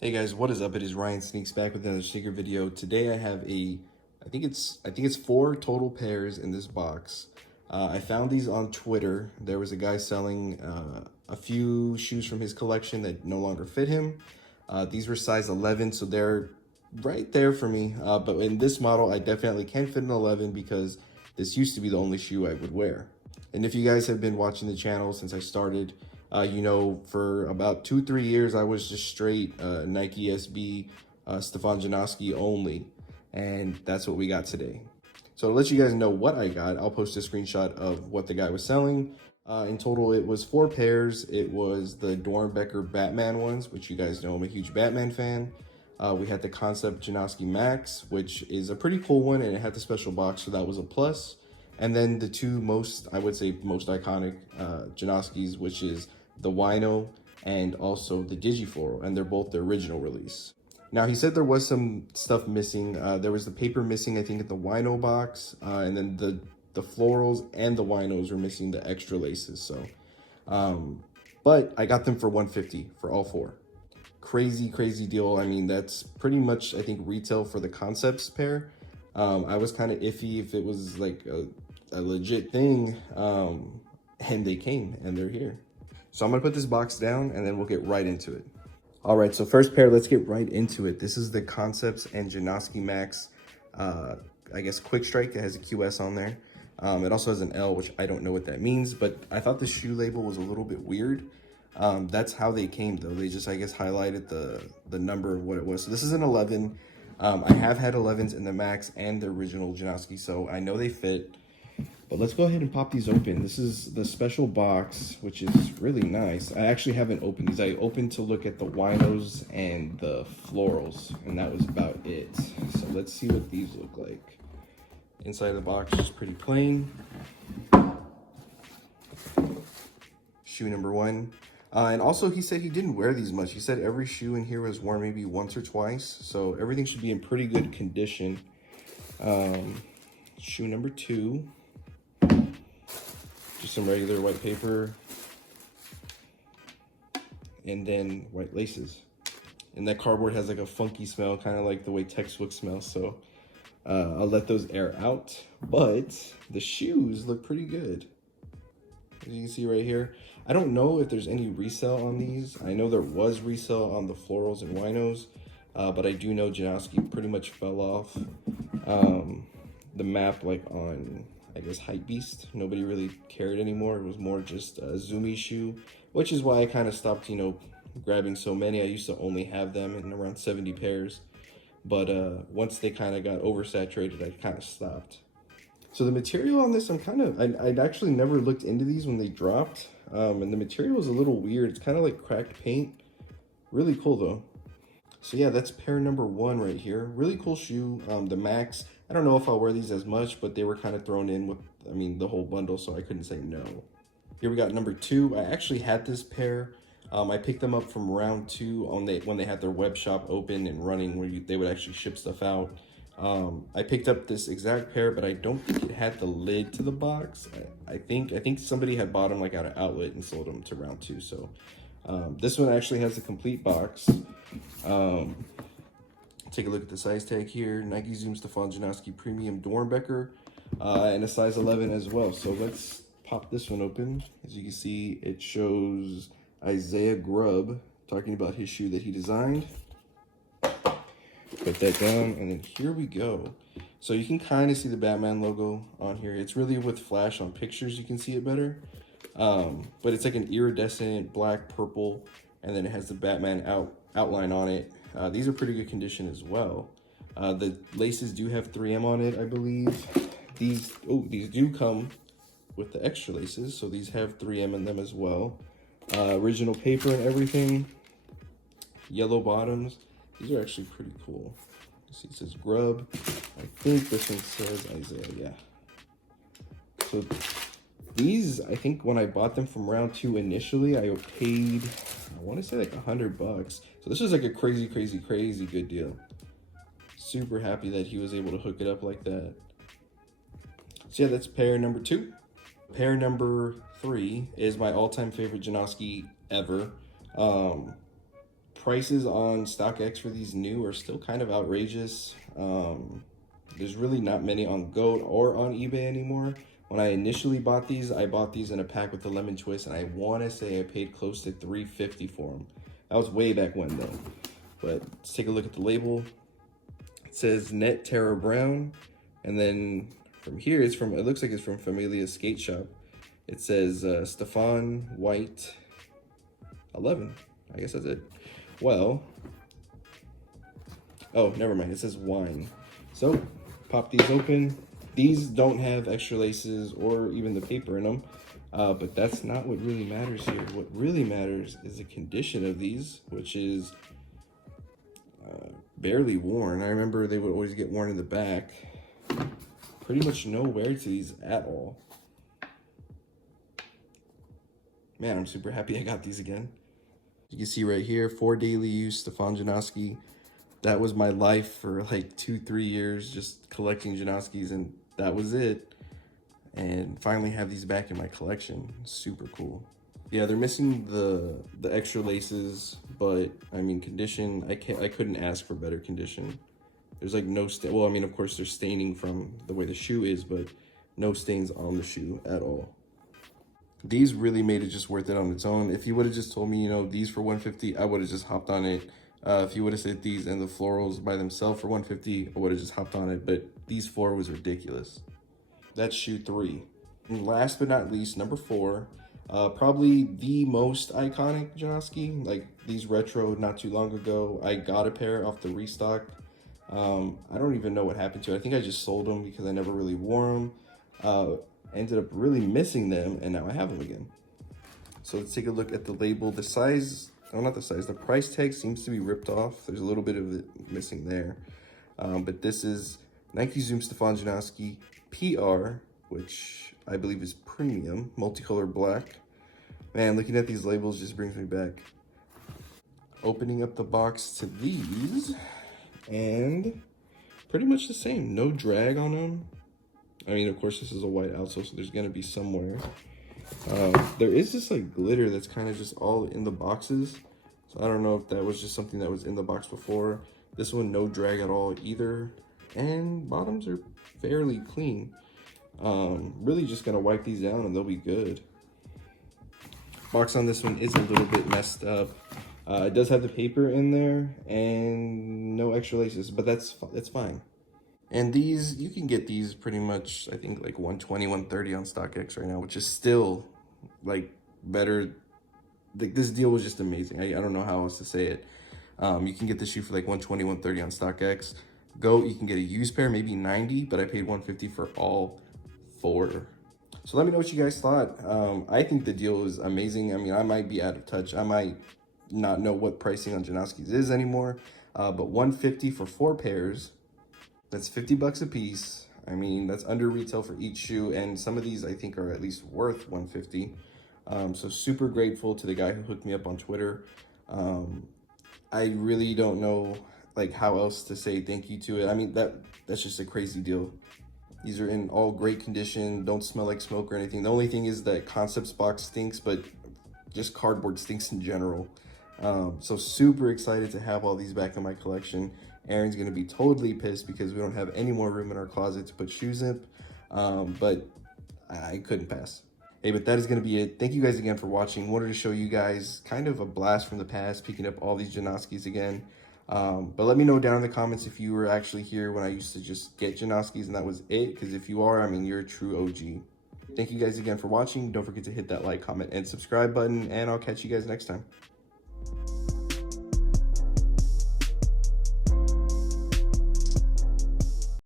Hey guys, what is up? It is Ryan Sneaks back with another sneaker video. Today I have I think it's four total pairs in this box. I found these on Twitter. There was a guy selling a few shoes from his collection that no longer fit him. These were size 11, so they're right there for me. But in this model, I definitely can fit an 11 because this used to be the only shoe I would wear. And if you guys have been watching the channel since I started, you know, for about 2-3 years, I was just straight Nike SB, Stefan Janoski only. And that's what we got today. So to let you guys know what I got, I'll post a screenshot of what the guy was selling. In total, it was 4 pairs. It was the Dornbecker Batman ones, which you guys know I'm a huge Batman fan. We had the Concept Janoski Max, which is a pretty cool one, and it had the special box, so that was a plus. And then the two most, I would say, most iconic Janoskis, which is the Wino and also the Digifloral, and they're both the original release. Now, he said there was some stuff missing. There was the paper missing, I think, at the Wino box, and then the florals and the Winos were missing the extra laces. So, but I got them for $150 for all four. Crazy deal. I mean, that's pretty much, I think, retail for the Concepts pair. I was kind of iffy if it was like a legit thing, and they came and they're here. So I'm gonna put this box down and then we'll get right into it. All right, so first pair, let's get right into it. This is the Concepts and Janoski Max, I guess Quick Strike. It has a QS on there. It also has an L, which I don't know what that means, but I thought the shoe label was a little bit weird. That's how they came though. They just, I guess, highlighted the number of what it was. So this is an 11. I have had 11s in the Max and the original Janoski, so I know they fit. But let's go ahead and pop these open. This is the special box, which is really nice. I actually haven't opened these. I opened to look at the Winos and the florals, and that was about it. So let's see what these look like. Inside the box is pretty plain. Shoe number one. And also, he said he didn't wear these much. He said every shoe in here was worn maybe once or twice. So everything should be in pretty good condition. Shoe number two. Just some regular white paper. And then white laces. And that cardboard has like a funky smell, kind of like the way textbooks smell. So I'll let those air out. But the shoes look pretty good. As you can see right here. I don't know if there's any resale on these. I know there was resale on the florals and winos, but I do know Janoski pretty much fell off the map, like on, I guess, Hypebeast. Nobody really cared anymore. It was more just a Zoomy shoe, which is why I kind of stopped, you know, grabbing so many. I used to only have them in around 70 pairs, but once they kind of got oversaturated, I kind of stopped. So the material on this, I'd actually never looked into these when they dropped. And the material is a little weird. It's kind of like cracked paint. Really cool though. So yeah, that's pair number one right here. Really cool shoe. The Max, I don't know if I'll wear these as much, but they were kind of thrown in with, I mean, the whole bundle, so I couldn't say no. Here we got number two. I actually had this pair. I picked them up from round two when they had their web shop open and running, where they would actually ship stuff out. I picked up this exact pair, but I don't think it had the lid to the box. I think somebody had bought them like at an outlet and sold them to round two. So this one actually has a complete box. Take a look at the size tag here. Nike Zoom Stefan Janoski Premium Dornbecker, and a size 11 as well. So let's pop this one open. As you can see, it shows Isaiah Grubb talking about his shoe that he designed. Put that down, and then here we go. So you can kind of see the Batman logo on here. It's really with flash on pictures, you can see it better. But it's like an iridescent black, purple, and then it has the Batman outline on it. These are pretty good condition as well. The laces do have 3M on it, I believe. These do come with the extra laces, so these have 3M in them as well. Original paper and everything. Yellow bottoms. These are actually pretty cool. See, it says Grubb. I think this one says Isaiah, yeah. So these, I think when I bought them from round two initially, I paid, I want to say like $100. So this was like a crazy good deal. Super happy that he was able to hook it up like that. So yeah, that's pair number two. Pair number three is my all-time favorite Janoski ever. prices on StockX for these new are still kind of outrageous. There's really not many on GOAT or on eBay anymore. When I initially bought these, I bought these in a pack with the lemon twist, and I want to say I paid close to $3.50 for them. That was way back when though. But let's take a look at the label. It says Net Terra Brown, and then from here it looks like it's from Familia Skate Shop. It says Stefan White 11. I guess that's it. Well, oh, never mind. It says wine. So, pop these open. These don't have extra laces or even the paper in them, but that's not what really matters here. What really matters is the condition of these, which is barely worn. I remember they would always get worn in the back. Pretty much no wear to these at all. Man, I'm super happy I got these again. You can see right here, for daily use, Stefan Janoski. That was my life for like 2-3 years, just collecting Janoskis, and that was it. And finally have these back in my collection. Super cool. Yeah, they're missing the extra laces, but I mean, condition, I couldn't ask for better condition. There's like no stain. Well, I mean, of course there's staining from the way the shoe is, but no stains on the shoe at all. These really made it just worth it on its own. If you would have just told me, you know, these for $150, I would have just hopped on it. If you would have said these and the florals by themselves for $150, I would have just hopped on it. But these four was ridiculous. That's shoe 3. And last but not least, number 4, probably the most iconic Janoski. Like these retro, not too long ago, I got a pair off the restock. I don't even know what happened to it. I think I just sold them because I never really wore them. Ended up really missing them, and now I have them again. So let's take a look at the label. The size, oh, not the size, the price tag seems to be ripped off. There's a little bit of it missing there. But this is Nike Zoom Stefan Janoski PR, which I believe is premium, multicolor black. Man, looking at these labels just brings me back. Opening up the box to these, and pretty much the same, no drag on them. I mean, of course, this is a white outsole, so there's gonna be somewhere. There is this like glitter that's kind of just all in the boxes. So I don't know if that was just something that was in the box before. This one, no drag at all either. And bottoms are fairly clean. Really just gonna wipe these down and they'll be good. Box on this one is a little bit messed up. It does have the paper in there and no extra laces, but that's fine. And these, you can get these pretty much, I think like $120, $130 on StockX right now, which is still like better. Like this deal was just amazing. I don't know how else to say it. You can get this shoe for like $120, $130 on StockX. GOAT, you can get a used pair, maybe $90, but I paid $150 for all 4. So let me know what you guys thought. I think the deal is amazing. I mean, I might be out of touch. I might not know what pricing on Janoskis is anymore, but $150 for 4 pairs. That's $50 a piece. I mean, that's under retail for each shoe, and some of these I think are at least worth $150. So super grateful to the guy who hooked me up on Twitter. I really don't know like how else to say thank you to it. I mean, that's just a crazy deal. These are in all great condition, don't smell like smoke or anything. The only thing is that Concepts box stinks, but just cardboard stinks in general. So super excited to have all these back in my collection. Aaron's gonna be totally pissed because we don't have any more room in our closet to put shoes in, but I couldn't pass. Hey, but that is gonna be it. Thank you guys again for watching. Wanted to show you guys kind of a blast from the past, picking up all these Janoskis again. But let me know down in the comments if you were actually here when I used to just get Janoskis and that was it, because if you are, I mean, you're a true OG. Thank you guys again for watching. Don't forget to hit that like, comment, and subscribe button, and I'll catch you guys next time.